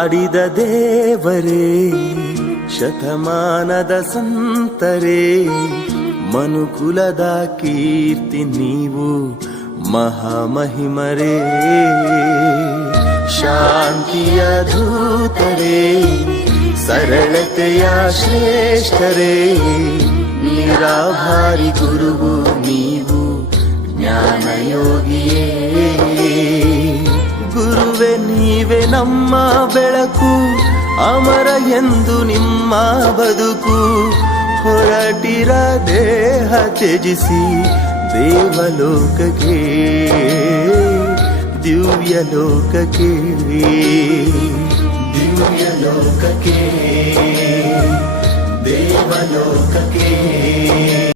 ಹಾಡಿದ ದೇವರೇ ಶತಮಾನದ ಸಂತರೇ, ಮನುಕುಲದ ಕೀರ್ತಿ ನೀವು ಮಹಾಮಹಿಮರೇ. ಶಾಂತಿಯ ದೂತರೇ, ಸರಳತೆಯ ಶ್ರೇಷ್ಠರೇ, ನಿರಾಭಾರಿ ಗುರುವು ನೀವು ಜ್ಞಾನಯೋಗಿಯೇ. ಗುರುವೆ ನೀವೇ ನಮ್ಮ ಬೆಳಕು, ಅಮರ ಎಂದು ನಿಮ್ಮ ಬದುಕು. ಹೊರಟಿರ ದೇಹ ತ್ಯಜಿಸಿ ದೇವಲೋಕಕ್ಕೆ, ದಿವ್ಯಲೋಕಕ್ಕೆ, ದಿವ್ಯಲೋಕಕ್ಕೆ, ದೇವಲೋಕಕ್ಕೆ.